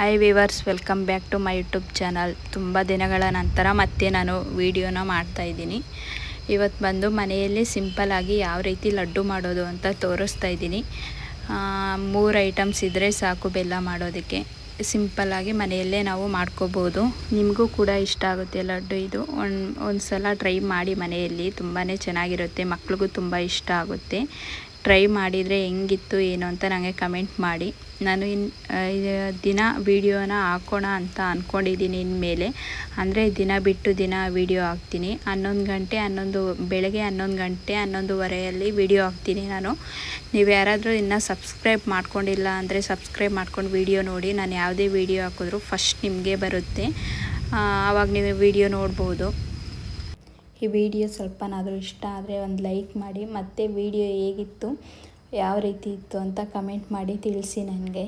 Hi viewers, welcome back to my YouTube channel. ತುಂಬ ದಿನಗಳ ನಂತರ ಮತ್ತೆ ನಾನು ವಿಡಿಯೋನ ಮಾಡ್ತಾಯಿದ್ದೀನಿ. ಇವತ್ತು ಬಂದು ಮನೆಯಲ್ಲಿ ಸಿಂಪಲ್ಲಾಗಿ ಯಾವ ರೀತಿ ಲಡ್ಡು ಮಾಡೋದು ಅಂತ ತೋರಿಸ್ತಾ ಇದ್ದೀನಿ. 3 ಐಟಮ್ಸ್ ಇದ್ದರೆ ಸಾಕು ಬೆಲ್ಲ ಮಾಡೋದಕ್ಕೆ. ಸಿಂಪಲ್ಲಾಗಿ ಮನೆಯಲ್ಲೇ ನಾವು ಮಾಡ್ಕೋಬೋದು. ನಿಮಗೂ ಕೂಡ ಇಷ್ಟ ಆಗುತ್ತೆ ಲಡ್ಡು. ಇದು ಒಂದು ಸಲ ಟ್ರೈ ಮಾಡಿ ಮನೆಯಲ್ಲಿ, ತುಂಬಾ ಚೆನ್ನಾಗಿರುತ್ತೆ. ಮಕ್ಳಿಗೂ ತುಂಬ ಇಷ್ಟ ಆಗುತ್ತೆ. ಟ್ರೈ ಮಾಡಿದರೆ ಹೆಂಗಿತ್ತು ಏನು ಅಂತ ನನಗೆ ಕಮೆಂಟ್ ಮಾಡಿ. ನಾನು ದಿನ ವೀಡಿಯೋನ ಹಾಕೋಣ ಅಂತ ಅಂದ್ಕೊಂಡಿದ್ದೀನಿ ಇನ್ಮೇಲೆ. ಅಂದರೆ ದಿನ ಬಿಟ್ಟು ದಿನ ವೀಡಿಯೋ ಹಾಕ್ತೀನಿ. 11 ಗಂಟೆ ಬೆಳಗ್ಗೆ 11 ಗಂಟೆ 11:30 ವೀಡಿಯೋ ಹಾಕ್ತೀನಿ ನಾನು. ನೀವು ಯಾರಾದರೂ ಇನ್ನೂ ಸಬ್ಸ್ಕ್ರೈಬ್ ಮಾಡ್ಕೊಂಡಿಲ್ಲ ಅಂದರೆ ಸಬ್ಸ್ಕ್ರೈಬ್ ಮಾಡ್ಕೊಂಡು ವೀಡಿಯೋ ನೋಡಿ. ನಾನು ಯಾವುದೇ ವೀಡಿಯೋ ಹಾಕಿದ್ರೂ ಫಸ್ಟ್ ನಿಮಗೆ ಬರುತ್ತೆ, ಆವಾಗ ನೀವು ವೀಡಿಯೋ ನೋಡ್ಬೋದು. ಈ ವಿಡಿಯೋ ಸ್ವಲ್ಪನಾದರೂ ಇಷ್ಟ ಆದರೆ ಒಂದು ಲೈಕ್ ಮಾಡಿ. ಮತ್ತು ವಿಡಿಯೋ ಹೇಗಿತ್ತು, ಯಾವ ರೀತಿ ಇತ್ತು ಅಂತ ಕಮೆಂಟ್ ಮಾಡಿ ತಿಳಿಸಿ ನನಗೆ.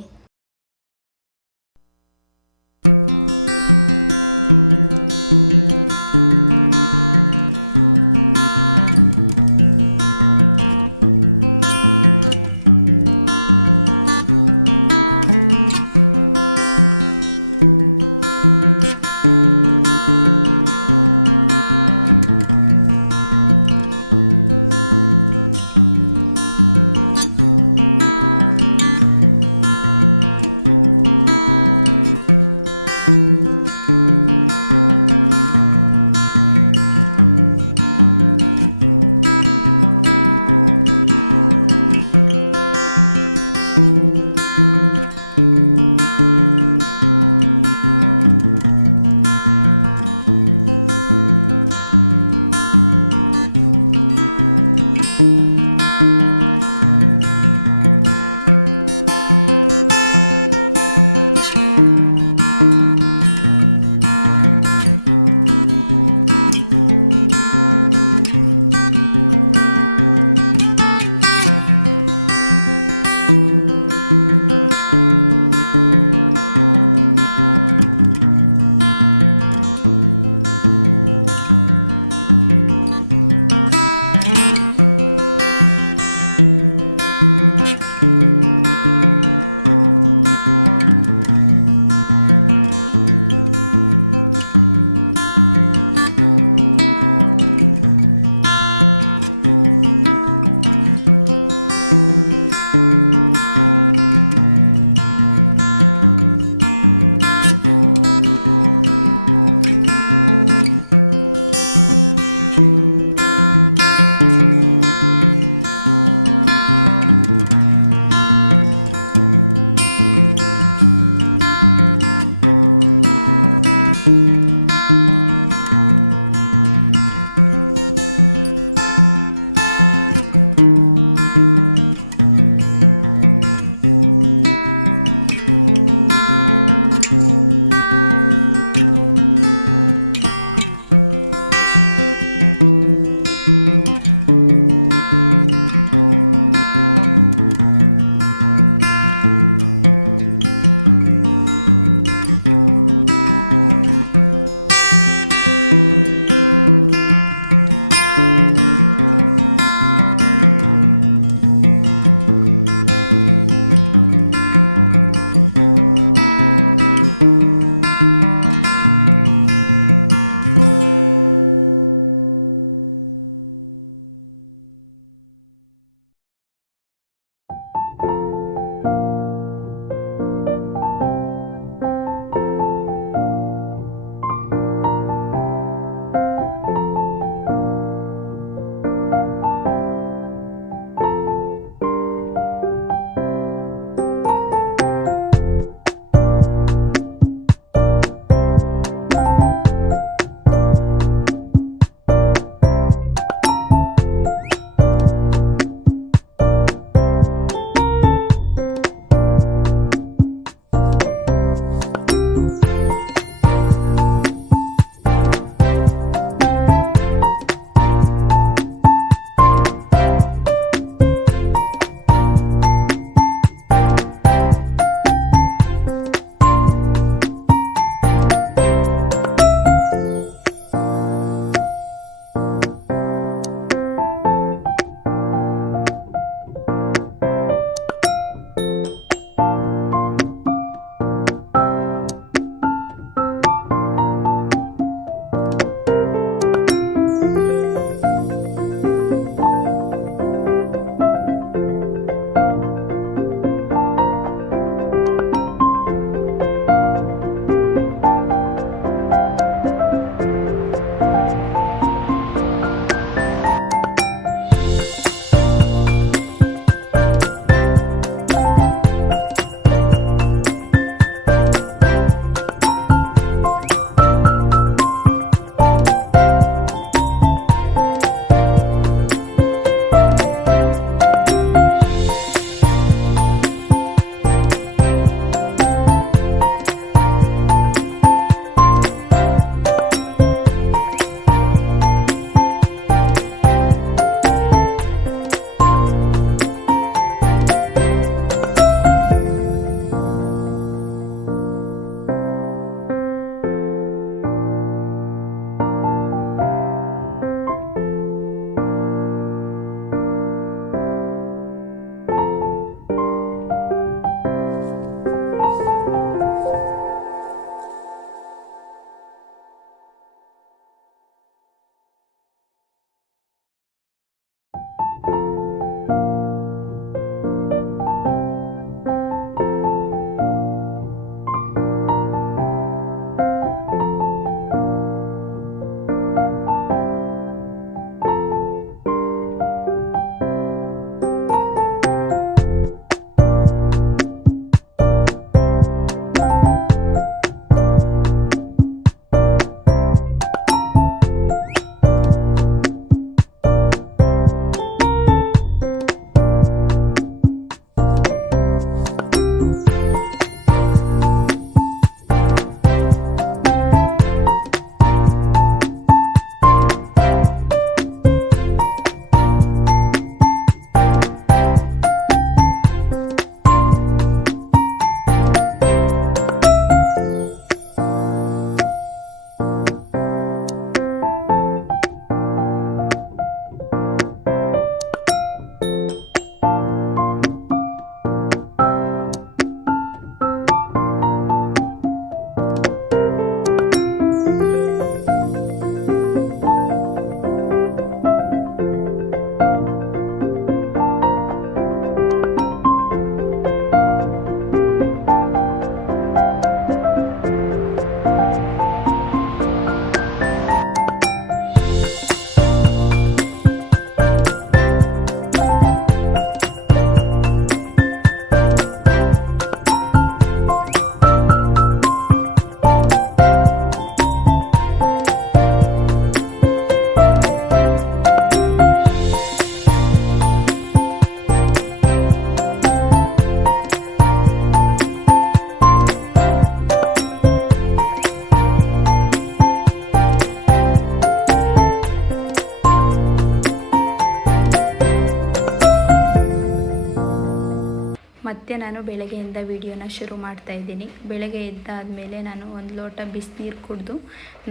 ನಾನು ಬೆಳಗ್ಗೆಯಿಂದ ವಿಡಿಯೋನ ಶುರು ಮಾಡ್ತಾ ಇದ್ದೀನಿ. ಬೆಳಗ್ಗೆ ಎದ್ದಾದಮೇಲೆ ನಾನು ಒಂದು ಲೋಟ ಬಿಸಿನೀರು ಕುಡಿದು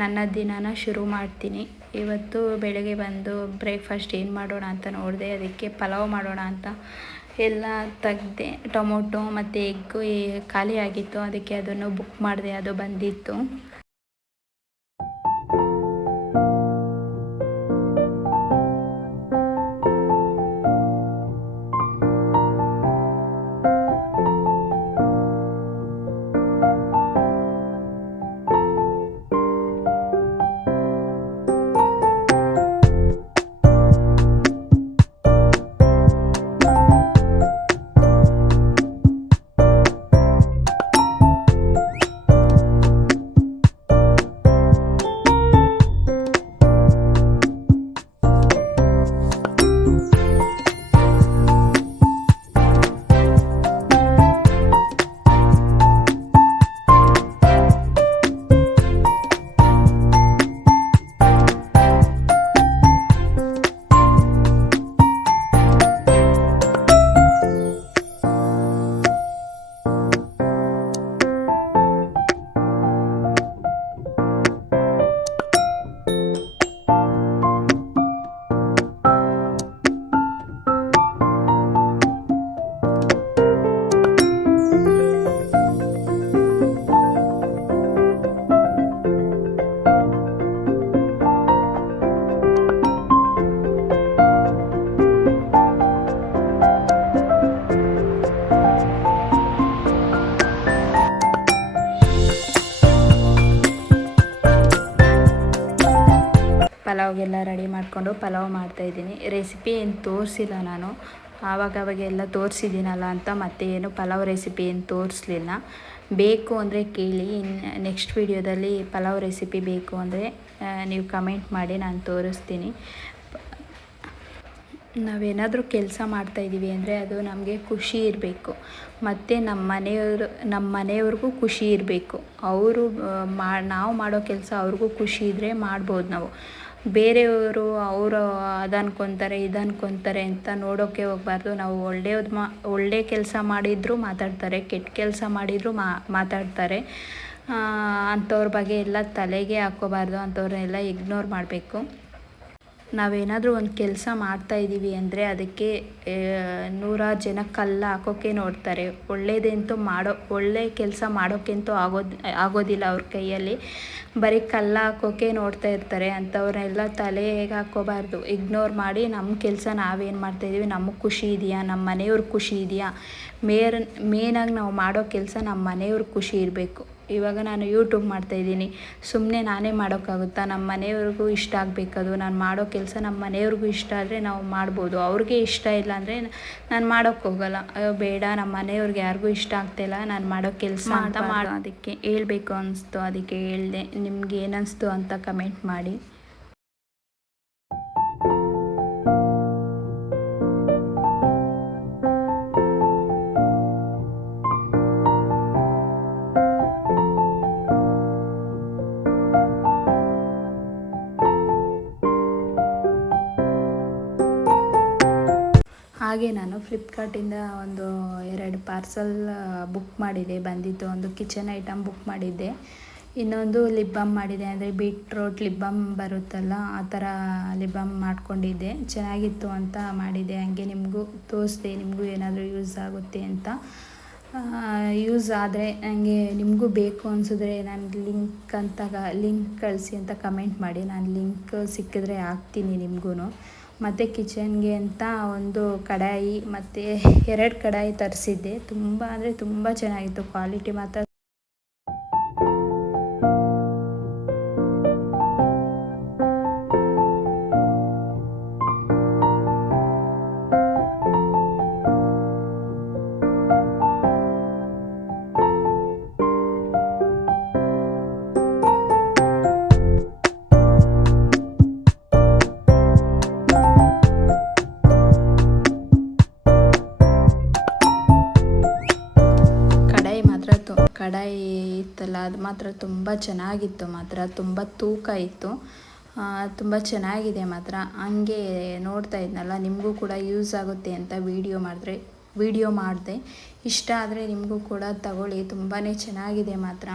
ನನ್ನ ದಿನನ ಶುರು ಮಾಡ್ತೀನಿ. ಇವತ್ತು ಬೆಳಗ್ಗೆ ಬಂದು ಬ್ರೇಕ್ಫಾಸ್ಟ್ ಏನು ಮಾಡೋಣ ಅಂತ ನೋಡಿದೆ. ಅದಕ್ಕೆ ಪಲಾವ್ ಮಾಡೋಣ ಅಂತ ಎಲ್ಲ ತೆಗ್ದೆ. ಟೊಮೊಟೊ ಮತ್ತು ಎಗ್ಗು ಖಾಲಿ ಆಗಿತ್ತು, ಅದಕ್ಕೆ ಅದನ್ನು ಬುಕ್ ಮಾಡಿದೆ, ಅದು ಬಂದಿತ್ತು. ಪಲಾವ್ಗೆಲ್ಲ ರೆಡಿ ಮಾಡಿಕೊಂಡು ಪಲಾವ್ ಮಾಡ್ತಾಯಿದ್ದೀನಿ. ರೆಸಿಪಿ ಏನು ತೋರಿಸಿಲ್ಲ ನಾನು, ಆವಾಗೆಲ್ಲ ತೋರಿಸಿದ್ದೀನಲ್ಲ ಅಂತ ಮತ್ತೆ ಏನು ಪಲಾವ್ ರೆಸಿಪಿ ಏನು ತೋರಿಸ್ಲಿಲ್ಲ. ಬೇಕು ಅಂದರೆ ಕೇಳಿ, ನೆಕ್ಸ್ಟ್ ವಿಡಿಯೋದಲ್ಲಿ ಪಲಾವ್ ರೆಸಿಪಿ ಬೇಕು ಅಂದರೆ ನೀವು ಕಮೆಂಟ್ ಮಾಡಿ, ನಾನು ತೋರಿಸ್ತೀನಿ. ನಾವೇನಾದರೂ ಕೆಲಸ ಮಾಡ್ತಾಯಿದ್ದೀವಿ ಅಂದರೆ ಅದು ನಮಗೆ ಖುಷಿ ಇರಬೇಕು, ಮತ್ತು ನಮ್ಮ ಮನೆಯವ್ರಿಗೂ ಖುಷಿ ಇರಬೇಕು. ನಾವು ಮಾಡೋ ಕೆಲಸ ಅವ್ರಿಗೂ ಖುಷಿ ಇದ್ದರೆ ಮಾಡ್ಬೋದು ನಾವು. ಬೇರೆಯವರು ಅವರು ಅದು ಅನ್ಕೊತಾರೆ ಇದು ಅನ್ಕೊತಾರೆ ಅಂತ ನೋಡೋಕ್ಕೆ ಹೋಗಬಾರ್ದು. ನಾವು ಒಳ್ಳೆಯ ಕೆಲಸ ಮಾಡಿದರೂ ಮಾತಾಡ್ತಾರೆ, ಕೆಟ್ಟ ಕೆಲಸ ಮಾಡಿದರೂ ಮಾತಾಡ್ತಾರೆ. ಅಂಥವ್ರ ಬಗ್ಗೆ ಎಲ್ಲ ತಲೆಗೆ ಹಾಕ್ಕೋಬಾರ್ದು, ಅಂಥವ್ರನ್ನೆಲ್ಲ ಇಗ್ನೋರ್ ಮಾಡಬೇಕು. ನಾವೇನಾದರೂ ಒಂದು ಕೆಲಸ ಮಾಡ್ತಾಯಿದ್ದೀವಿ ಅಂದರೆ ಅದಕ್ಕೆ 100 ಜನ ಕಲ್ಲು ಹಾಕೋಕ್ಕೆ ನೋಡ್ತಾರೆ. ಒಳ್ಳೆಯ ಕೆಲಸ ಮಾಡೋಕ್ಕಂತೂ ಆಗೋದಿಲ್ಲ ಅವ್ರ ಕೈಯಲ್ಲಿ. ಬರೀ ಕಲ್ಲು ಹಾಕೋಕ್ಕೆ ನೋಡ್ತಾ ಇರ್ತಾರೆ. ಅಂಥವ್ರನ್ನೆಲ್ಲ ತಲೆಗೆ ಹಾಕ್ಕೋಬಾರ್ದು, ಇಗ್ನೋರ್ ಮಾಡಿ ನಮ್ಮ ಕೆಲಸ ನಾವೇನು ಮಾಡ್ತಾಯಿದ್ದೀವಿ, ನಮಗೆ ಖುಷಿ ಇದೆಯಾ, ನಮ್ಮ ಮನೆಯವ್ರಿಗೆ ಖುಷಿ ಇದೆಯಾ, ಮೇನಾಗಿ ನಾವು ಮಾಡೋ ಕೆಲಸ ನಮ್ಮ ಮನೆಯವ್ರಿಗೆ ಖುಷಿ ಇರಬೇಕು. ಇವಾಗ ನಾನು ಯೂಟ್ಯೂಬ್ ಮಾಡ್ತಾಯಿದ್ದೀನಿ, ಸುಮ್ಮನೆ ನಾನೇ ಮಾಡೋಕ್ಕಾಗುತ್ತಾ? ನಮ್ಮ ಮನೆಯವ್ರಿಗೂ ಇಷ್ಟ ಆಗಬೇಕದು. ನಾನು ಮಾಡೋ ಕೆಲಸ ನಮ್ಮ ಮನೆಯವ್ರಿಗೂ ಇಷ್ಟ ಆದರೆ ನಾವು ಮಾಡ್ಬೋದು. ಅವ್ರಿಗೆ ಇಷ್ಟ ಇಲ್ಲ ಅಂದರೆ ನಾನು ಮಾಡೋಕ್ಕೆ ಹೋಗಲ್ಲ. ಬೇಡ, ನಮ್ಮ ಮನೆಯವ್ರಿಗೆ ಯಾರಿಗೂ ಇಷ್ಟ ಆಗ್ತಾಯಿಲ್ಲ ನಾನು ಮಾಡೋ ಕೆಲಸ ಅಂತ ಅದಕ್ಕೆ ಹೇಳ್ಬೇಕು ಅನಿಸ್ತು, ಅದಕ್ಕೆ ಹೇಳಿದೆ. ನಿಮ್ಗೆ ಏನನ್ನಿಸ್ತು ಅಂತ ಕಮೆಂಟ್ ಮಾಡಿ. ಹಾಗೆ ನಾನು ಫ್ಲಿಪ್ಕಾರ್ಟಿಂದ ಒಂದು 2 ಪಾರ್ಸಲ್ ಬುಕ್ ಮಾಡಿದೆ, ಬಂದಿತ್ತು. ಒಂದು ಕಿಚನ್ ಐಟಮ್ ಬುಕ್ ಮಾಡಿದ್ದೆ, ಇನ್ನೊಂದು ಲಿಪ್ ಬಾಮ್ ಮಾಡಿದೆ. ಅಂದರೆ ಬೀಟ್ರೋಟ್ ಲಿಪ್ ಬಾಮ್ ಬರುತ್ತಲ್ಲ, ಆ ಥರ ಲಿಪ್ ಬಾಮ್ ಮಾಡ್ಕೊಂಡಿದ್ದೆ. ಚೆನ್ನಾಗಿತ್ತು ಅಂತ ಮಾಡಿದೆ. ಹಂಗೆ ನಿಮಗೂ ತೋರಿಸ್ದೆ, ನಿಮಗೂ ಏನಾದರೂ ಯೂಸ್ ಆಗುತ್ತೆ ಅಂತ. ಯೂಸ್ ಆದರೆ ನನಗೆ ನಿಮಗೂ ಬೇಕು ಅನಿಸಿದ್ರೆ ನಾನು ಲಿಂಕ್ ಕಳಿಸಿ ಅಂತ ಕಮೆಂಟ್ ಮಾಡಿ. ನಾನು ಲಿಂಕ್ ಸಿಕ್ಕಿದ್ರೆ ಹಾಕ್ತೀನಿ ನಿಮಗೂ. ಮತ್ತು ಕಿಚನ್ಗೆ ಅಂತ ಒಂದು ಕಡಾಯಿ ಮತ್ತು 2 ಕಡಾಯಿ ತರಿಸಿದ್ದೆ. ತುಂಬ ಅಂದರೆ ತುಂಬ ಚೆನ್ನಾಗಿತ್ತು, ಕ್ವಾಲಿಟಿ ಮಾತ್ರ. ಕಡಾಯಿ ಇತ್ತಲ್ಲ, ಅದು ಮಾತ್ರ ತುಂಬ ಚೆನ್ನಾಗಿತ್ತು, ಮಾತ್ರ ತುಂಬ ತೂಕ ಇತ್ತು, ತುಂಬ ಚೆನ್ನಾಗಿದೆ ಮಾತ್ರ. ಹಂಗೆ ನೋಡ್ತಾ ಇದ್ನಲ್ಲ, ನಿಮಗೂ ಕೂಡ ಯೂಸ್ ಆಗುತ್ತೆ ಅಂತ ವಿಡಿಯೋ ಮಾಡಿದೆ. ಇಷ್ಟ ಆದರೆ ನಿಮಗೂ ಕೂಡ ತಗೊಳ್ಳಿ, ತುಂಬಾ ಚೆನ್ನಾಗಿದೆ ಮಾತ್ರ.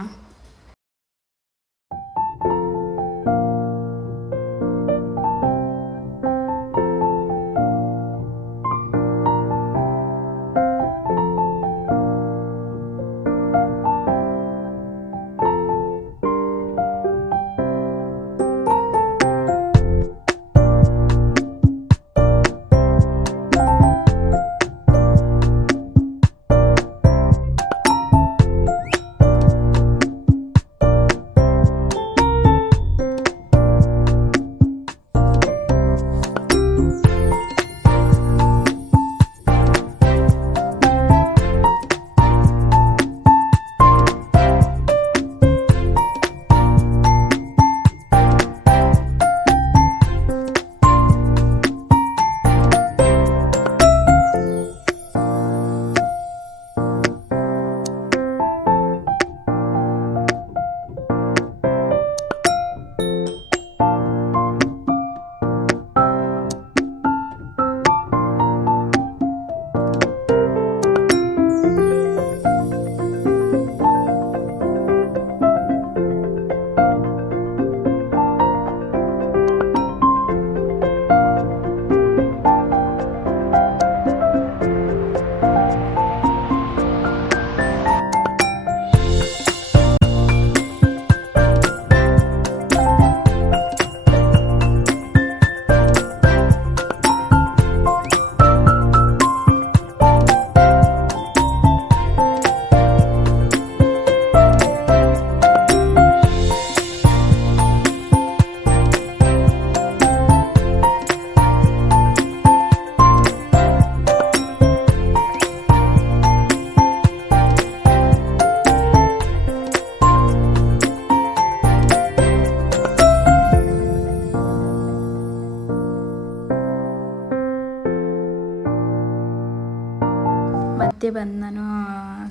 ಮತ್ತೆ ಬಂದು ನಾನು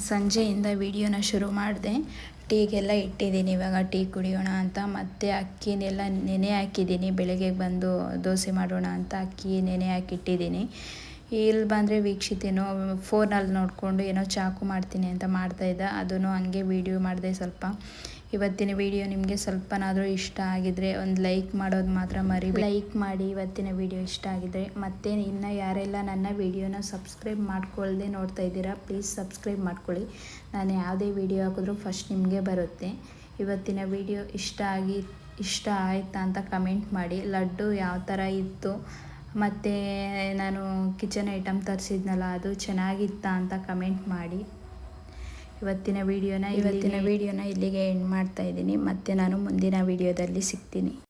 ಸಂಜೆಯಿಂದ ವಿಡಿಯೋನ ಶುರು ಮಾಡಿದೆ. ಟೀಗೆಲ್ಲ ಇಟ್ಟಿದ್ದೀನಿ, ಇವಾಗ ಟೀ ಕುಡಿಯೋಣ ಅಂತ. ಮತ್ತು ಅಕ್ಕಿನೆಲ್ಲ ನೆನೆ ಹಾಕಿದ್ದೀನಿ, ಬೆಳಗ್ಗೆ ಬಂದು ದೋಸೆ ಮಾಡೋಣ ಅಂತ ಅಕ್ಕಿ ನೆನೆ ಹಾಕಿಟ್ಟಿದ್ದೀನಿ. ಇಲ್ಲಿ ಬಂದರೆ ವೀಕ್ಷಿತೇನೋ ಫೋನಲ್ಲಿ ನೋಡಿಕೊಂಡು ಏನೋ ಚಾಕು ಮಾಡ್ತೀನಿ ಅಂತ ಮಾಡ್ತಾಯಿದ್ದ, ಅದನ್ನು ಹಂಗೆ ವೀಡಿಯೋ ಮಾಡಿದೆ ಸ್ವಲ್ಪ. ಇವತ್ತಿನ ವಿಡಿಯೋ ನಿಮಗೆ ಸ್ವಲ್ಪನಾದರೂ ಇಷ್ಟ ಆಗಿದರೆ ಒಂದು ಲೈಕ್ ಮಾಡೋದು ಮಾತ್ರ ಲೈಕ್ ಮಾಡಿ ಇವತ್ತಿನ ವಿಡಿಯೋ ಇಷ್ಟ ಆಗಿದರೆ. ಮತ್ತು ಇನ್ನು ಯಾರೆಲ್ಲ ನನ್ನ ವಿಡಿಯೋನ ಸಬ್ಸ್ಕ್ರೈಬ್ ಮಾಡ್ಕೊಳ್ಳದೆ ನೋಡ್ತಾ ಇದ್ದೀರಾ, ಪ್ಲೀಸ್ ಸಬ್ಸ್ಕ್ರೈಬ್ ಮಾಡ್ಕೊಳ್ಳಿ. ನಾನು ಯಾವುದೇ ವಿಡಿಯೋ ಹಾಕಿದ್ರೂ ಫಸ್ಟ್ ನಿಮಗೆ ಬರುತ್ತೆ. ಇವತ್ತಿನ ವಿಡಿಯೋ ಇಷ್ಟ ಆಯ್ತಾ ಅಂತ ಕಮೆಂಟ್ ಮಾಡಿ. ಲಡ್ಡು ಯಾವ ಥರ ಇತ್ತು, ಮತ್ತು ನಾನು ಕಿಚನ್ ಐಟಮ್ ತರಿಸಿದ್ನಲ್ಲ ಅದು ಚೆನ್ನಾಗಿತ್ತಾ ಅಂತ ಕಮೆಂಟ್ ಮಾಡಿ. ಇವತ್ತಿನ ವಿಡಿಯೋನ ಇಲ್ಲಿಗೆ ಎಂಡ್ ಮಾಡ್ತಾ ಇದ್ದೀನಿ. ಮತ್ತೆ ನಾನು ಮುಂದಿನ ವಿಡಿಯೋದಲ್ಲಿ ಸಿಗ್ತೀನಿ.